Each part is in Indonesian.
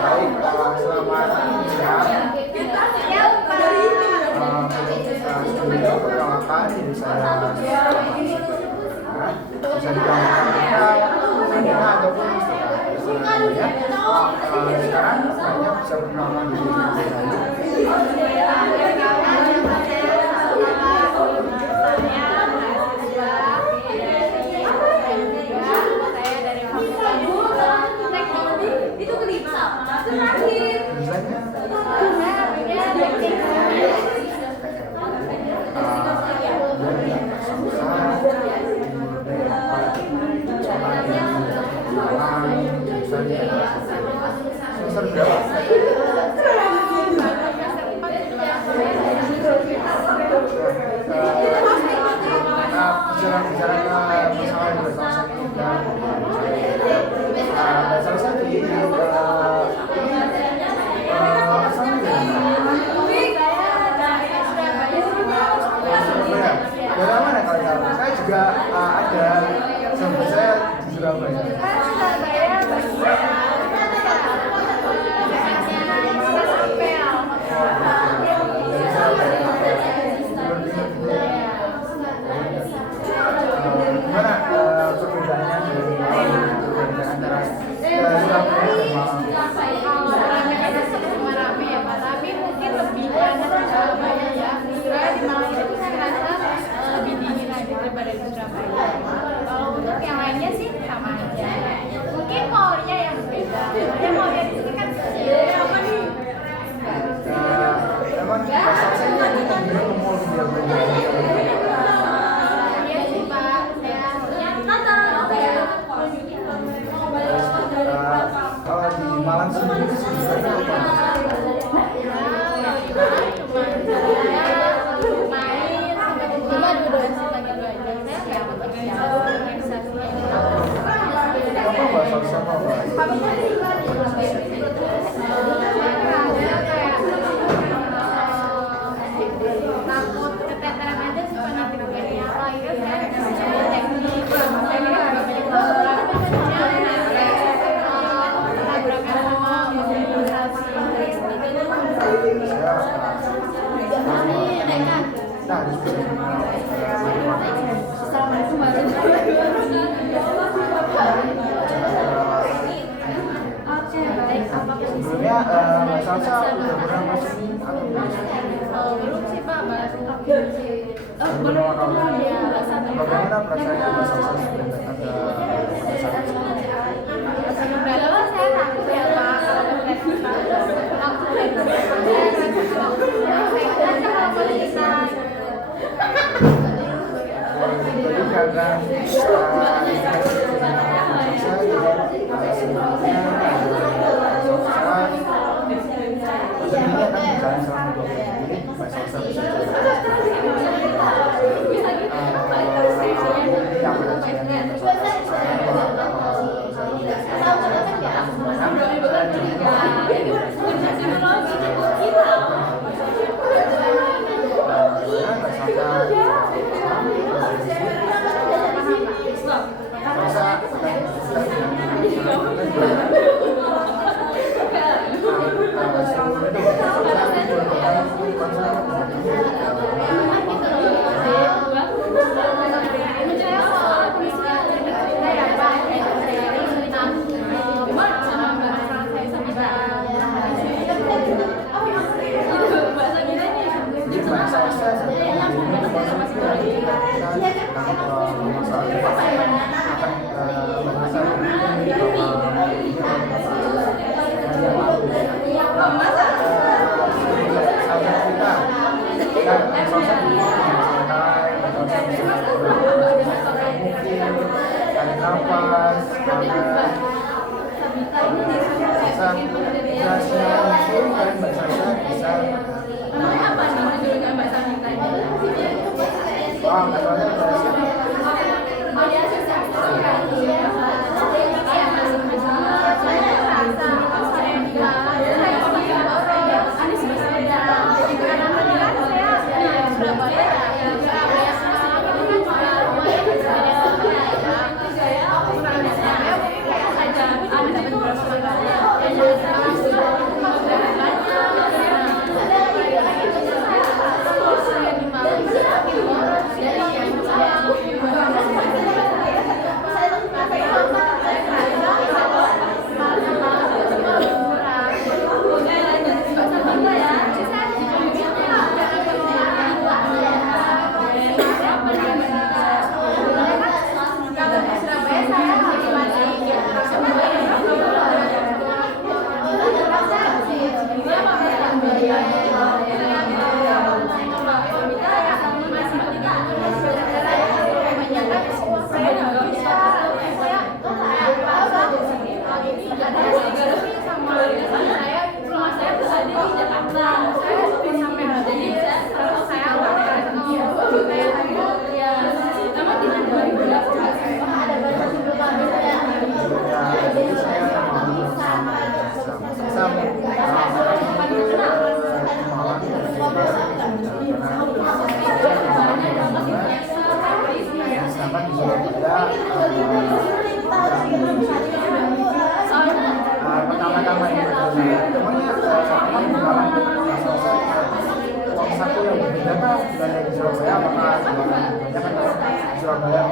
baik, selamat siang. Sebelumnya perkenalkan diri saya bisa digambarkan kita ataupun ya. Sekarang saya bisa perkenalkan diri saya. Itu kelima terakhir saya juga ada sahabat saya di Surabaya. Gimana perbedaannya antara Surabaya sama rame ya Pak, tapi mungkin lebih panas di Surabaya ya. Surabaya di Malang itu saya rasa lebih dingin lagi daripada di Surabaya. Kalau untuk yang lainnya sih sama aja. Mungkin mallnya yang beda. Ya mallnya di sini kan apa nih? emang pasar saya ini lebih ke mall dia Iya sih Pak, saya kalau di Malang sendiri sebenarnya apa? Apa bahasa siapa Pak? takut keteteran aja suka nitip dari apa itu saya teknik tabrakan sama mobilisasi Nah, sebelumnya Mbak Salsa udah pernah masuk atau belum sih Pak, bahas belum bagaimana perasaan Mbak Salsa sudah datang ke sebenarnya saya takut ya Pak kalau jadi karena saya bisa sedangkan di Surabaya pertama-tama ini temannya sama menggunakan uang saku yang berbeda kan dengan di Surabaya apakah banyak kan di Surabaya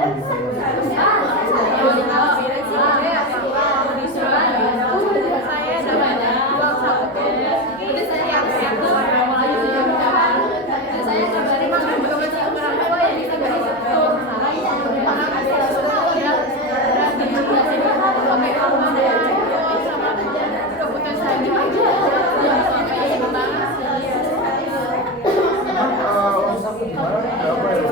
uang saku gimana berapa ya?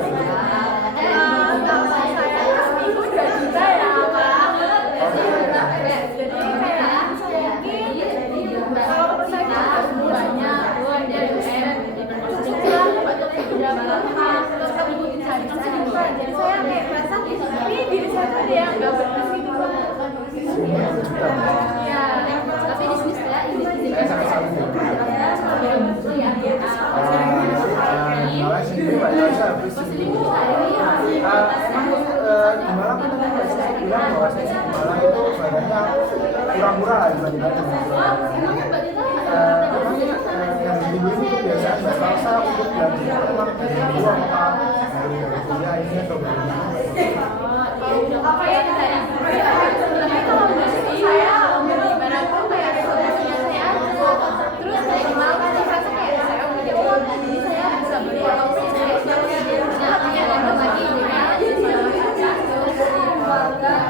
Saya sangat salut malah sendiri Mbak Yasa habis emang di Malang kan tadi Mbak Yasa bilang bahwa saya di Malang itu badannya kurang murah lah dibandingkan dengan emangnya yang dulu itu biasanya Mbak Salsa untuk belanja memang dari dulu apa dari kuliah ini atau bagaimana? Apa ya saya? Tapi kalau dari saya ibarat kayak resolusinya saya terus saya di Malang kan saya rasa kayak saya punya uang jadi saya bisa beli apa saya punya ada lagi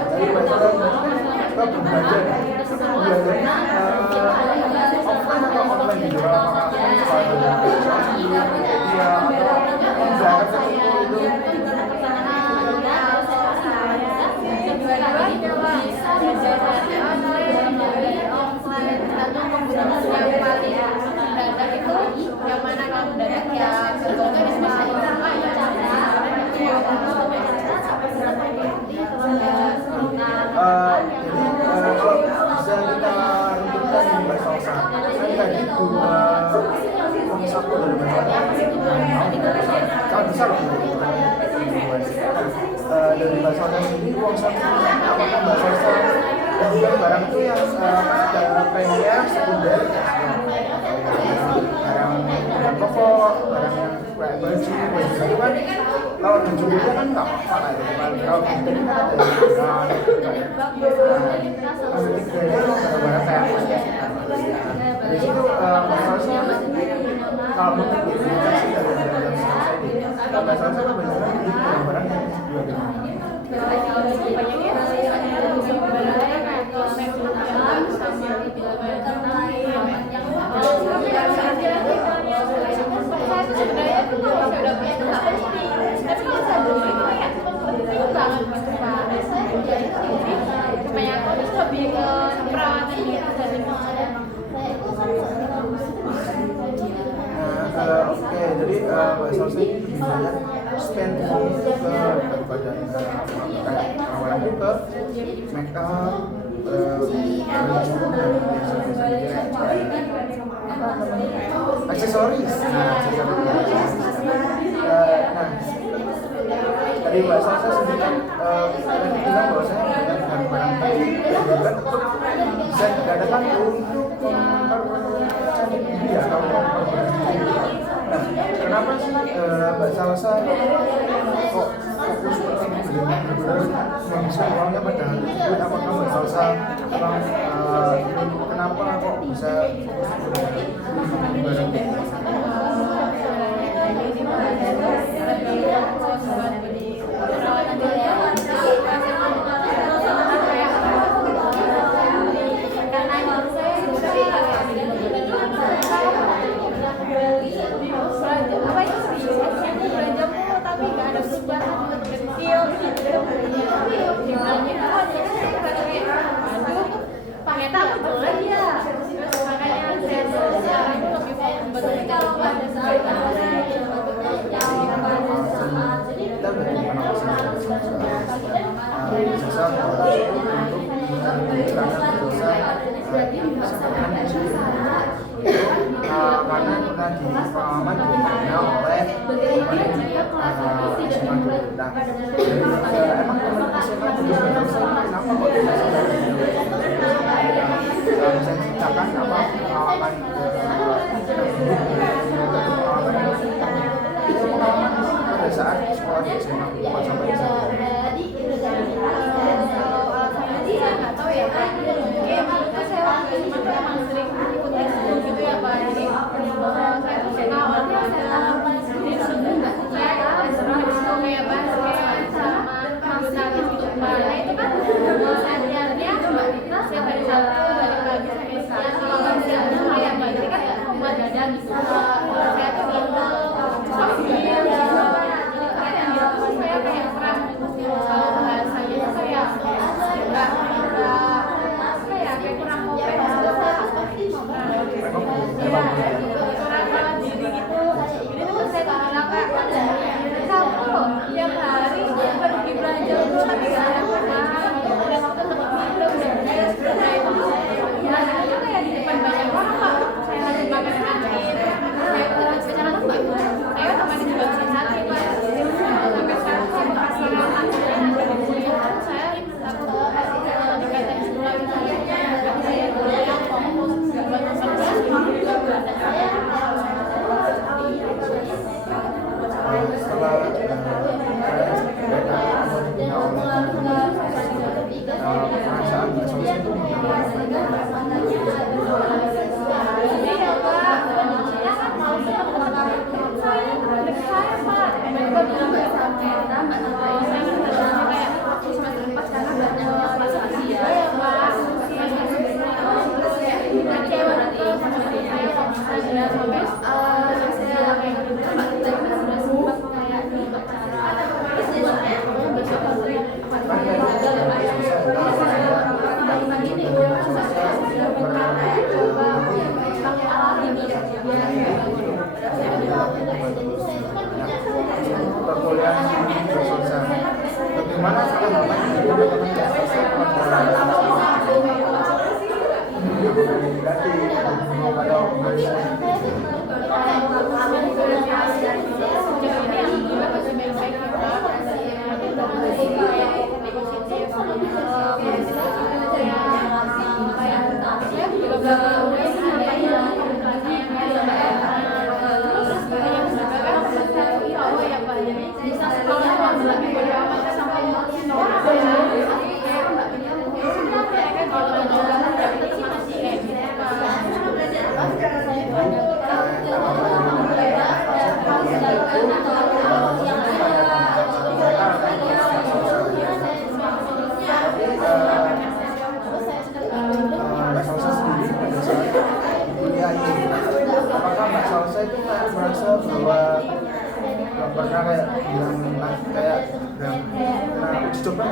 Jadi Mbak Salsa kita berbelanja biasanya offline atau online gitu apakah media atau zakat itu yang mana kalau mendadak ya sebetulnya di semua jadi kalau bisa kita runtuhkan di Mbak Salsa kan tadi dua uang saku dari Mbak Salsa sangat besar dari Mbak Salsa sendiri uang saku apakah Mbak Salsa bukan barang itu yang ada primer sekunder barang pokok barang yang kayak baju itu kan kalau baju itu kan nggak apa-apa kalau baju ini kan ada barang-barang kayak dari situ masalahnya kalau menurut gue kalau masalahnya kan banyak barang yang oke, jadi Mbak Salsa ini lebih banyak spend ke daripada awalnya itu ke make up, aksesoris. Dari Mbak Salsa sendiri kan bilang bahwa saya dengan barang juga untuk bisa dikatakan untuk mempercantik diri ya kalau nah, kenapa sih Mbak Salsa kok fokus seperti itu dengan benar-benar menghabiskan uangnya pada hal tersebut? Apakah Mbak Salsa memang kenapa kok bisa fokus di barang itu? Kita berikan pengawasan Salsa untuk menggunakan dosa sebenarnya di sini karena tadi pengalaman diberikannya oleh SMA dulu. Nah, emang teman SMA dulu kenapa kok tidak sampai bisa ceritakan apa pengalaman itu pengalaman pada saat sekolah di SMA kok sampai bisa Saya nggak tahu ya Pak, mungkin itu saya waktu itu memang sering ikut ekskul gitu ya Pak, jadi saya tuh suka olahraga, jadi sebenarnya saya sering ekskul kayak basket sama bulu tangkis gitu Pak. Nah itu kan latihannya setiap hari Sabtu balik lagi sampai siang, kalau nggak siang itu kayak balik kan buat dadan gitu. Saya tuh gitu, sambil jadi keren gitu, saya kayak kurang kalau bahasanya tuh kayak nggak apa ya, kayak kurang ngopek gitu. Iya, kurang malah diri gitu. Jadi tuh saya tuh bilang Kak, kamu loh tiap hari pergi belajar tuh tapi gak ada pernah udah waktu untuk film dan nah itu tuh ya itu kayak di depan banyak orang Pak, saya lagi makan kantin, saya tuh bicara tuh Mbak, saya temannya juga sakit Pak, sampai sekarang tuh bekas perawatan saya takut dikatain sekolah gitu, nggak saya kuliah fokus buat kerja perasaan Mbak Salsa itu perkuliahan ini bersusah. Bagaimana tanggapan teman-teman Mbak Salsa sendiri pada saat kuliah ini, apakah Mbak Salsa itu kayak merasa bahwa nggak pernah kayak bilang kayak uji coba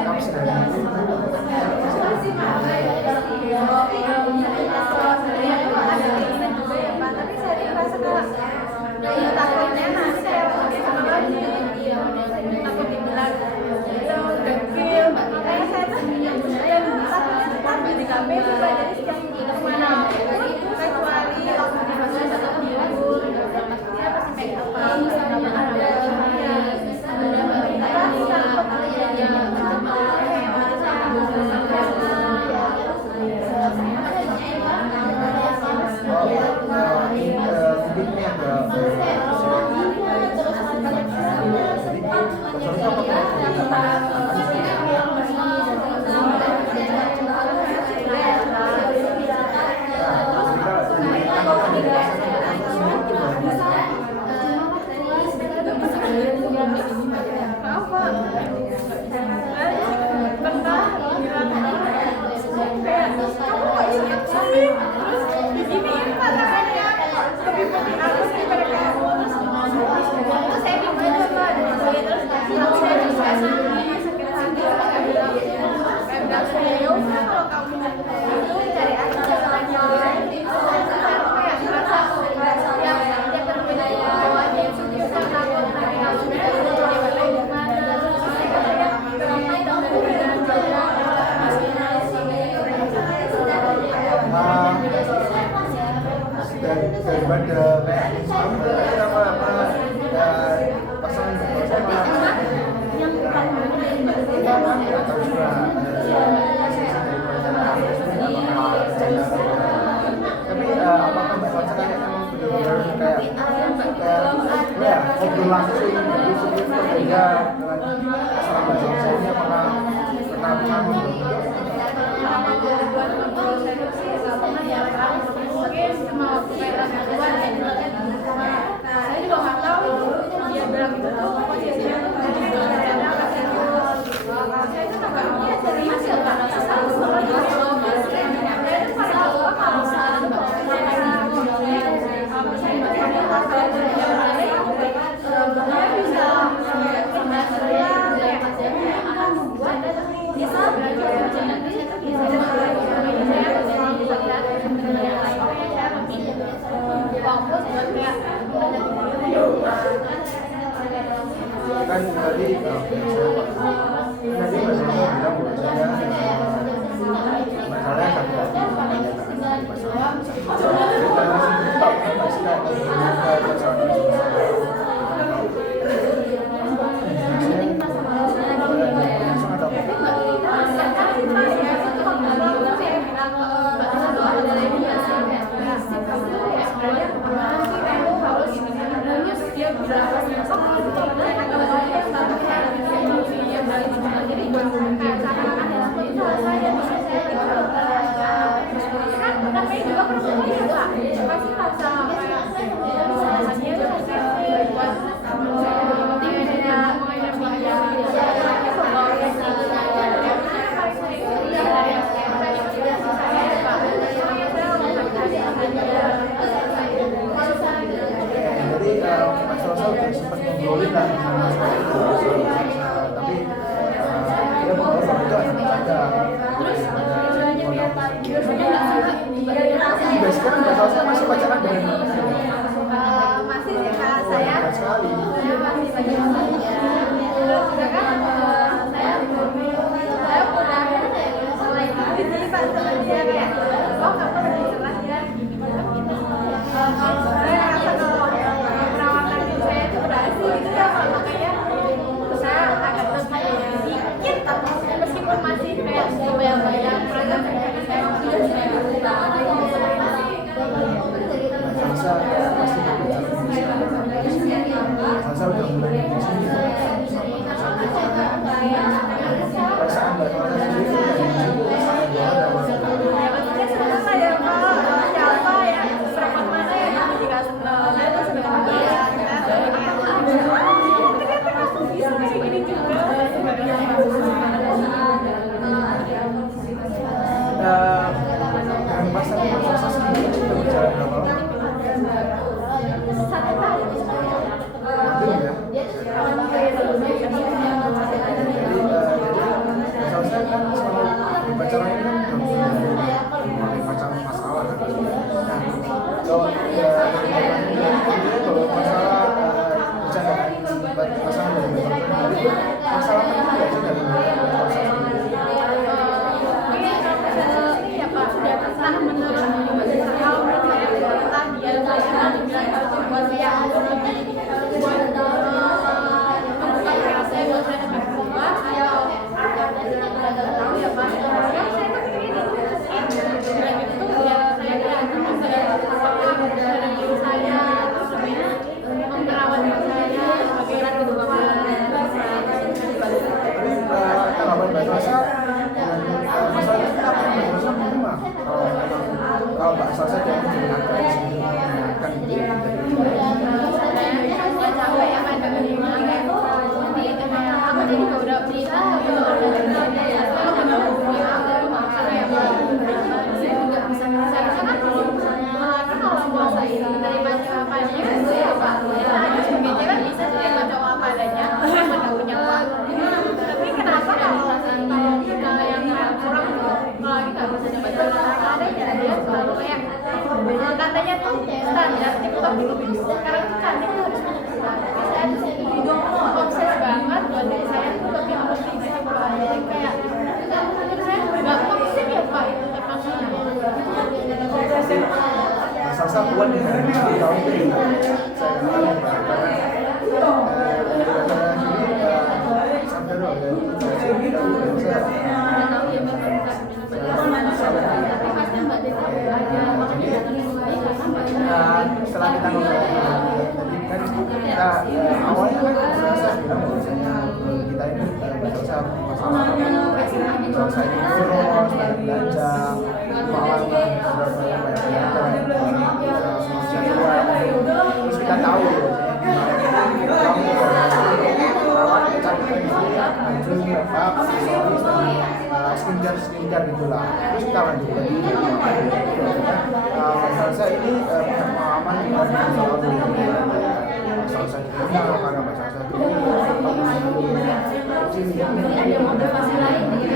kamu sedang tapi saya merasa takutnya nanti saya takut dibilang dekil, makanya saya tuh dan takutnya tampil di KPU juga, jadi setiap kemana kecuali waktu di masa satu minggu saya pasti make up ibadah kayak apa pasangan bersama kita kan nggak tahu juga tapi apakah Mbak Salsa kayak emang benar-benar kayak ya ngobrol langsung gitu sebelum berbeda dengan pasangan Mbak Salsa ini apakah pernah buat ngobrol saya sih nggak pernah ya Kak. Mungkin cuma waktu mereka keluar ya saya juga nggak tahu dia bilang itu tuh posisinya tuh jadi bercanda apa serius. Saya itu agak serius ya Kak. Saya itu pada awal kalau saya itu saya bisa kan tadi tadi Mas Salsa bilang bahwasanya masalahnya sakit namanya juga perempuan ya Kak, pasti rasa kayak dia tuh buat jadi Mas Salsa udah sempat ngobrolin lah tapi dia mau itu ada sekarang Mbak Salsa masih pacaran dengan masih sih Kak, saya sekali masih pacaran aja. Terus juga kan saya udah mulai jadi Pak sama dia kayak oh kamu lagi cerah ya gini gitu. Saya rasa kalau perawatan diri saya itu berhasil gitu ya Pak, makanya saya agak sedikit tapi meskipun masih kayak bayang-bayang perasaan saya sudah Salsa pasti Salsa udah mulai di sini perasaan Mbak Salsa sendiri dengan pasangan Mbak Salsa sendiri sudah berjalan berapa lama? Salsa kan selalu pacaran kan pacaran masalah kan. Kalau kalau masalah bercanda pasangan dari masalah apa juga sih dari sudah tertanam menurut kalau menurut saya pemerintah dia buat dia buat membuka saya buat saya dapat berubah atau tahu ya Pak saya tuh ini dan itu ya saya datang dari diri saya terus lebih memerawat diri saya sebagai gitu Bapak. tapi tanggapan Mbak Salsa masalah itu apa yang Mbak Salsa menerima kalau Mbak Salsa dia menggunakan saya capek ya kan dengan gimana kayak aku jadi juga udah cerita saya juga bisa kan kalau puasa ini menerima apa adanya gue ya Pak kita aja sebagai cewek bisa terima cowok apa adanya mana punya uang tapi kenapa kalau yang kurang lagi nggak bisa dapat cowok apa adanya dia selalu kayak katanya tuh standar TikTok dulu sekarang tuh cantik tuh harus saya tuh obses banget buat diri saya tuh lebih harus tinggi kalau ada kayak menurut saya nggak toksik ya Pak itu termasuknya Salsa kuat ya dari tahun mungkin saya katakan karena sampai loh ya setelah kita ngobrol tadi kan kita awalnya kan saya bilang bahwasanya kita ini berusaha masalah bangsa ini boros, banyak belanja, keuangan banyak belanja, sosial luar. Terus kita tahu kamu perawat kecantikan itu baju, makeup, aksesoris dan skincare gitulah. Terus kita lanjut lagi. Saya ini pengalaman soal masalah kriminal karena masalah ada motivasi lain gitu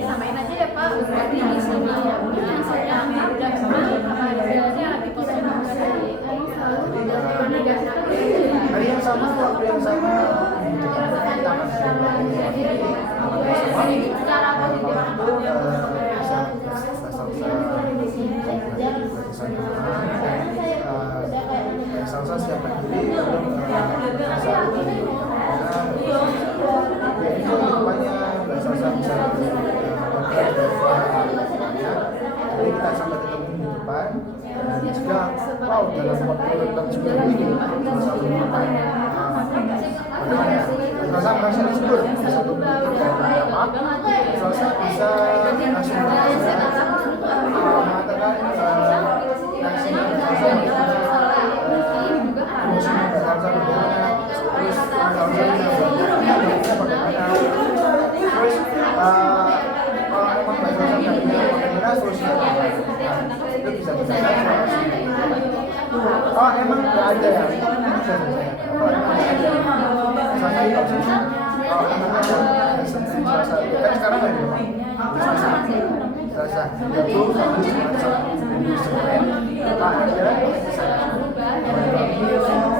samain aja ya Pak, berarti ini sebelumnya saya udah hasilnya lebih positif hari yang sama waktu yang sama secara positif salsa siapa diri itu rupanya salsa bisa jadi kita sampai ketemu di depan dan juga wow dalam waktu dekat juga ini salsa merasa disyukur satu salsa bisa langsung mengatakan oh emang nggak ada ya kan sekarang ada Selasa itu sama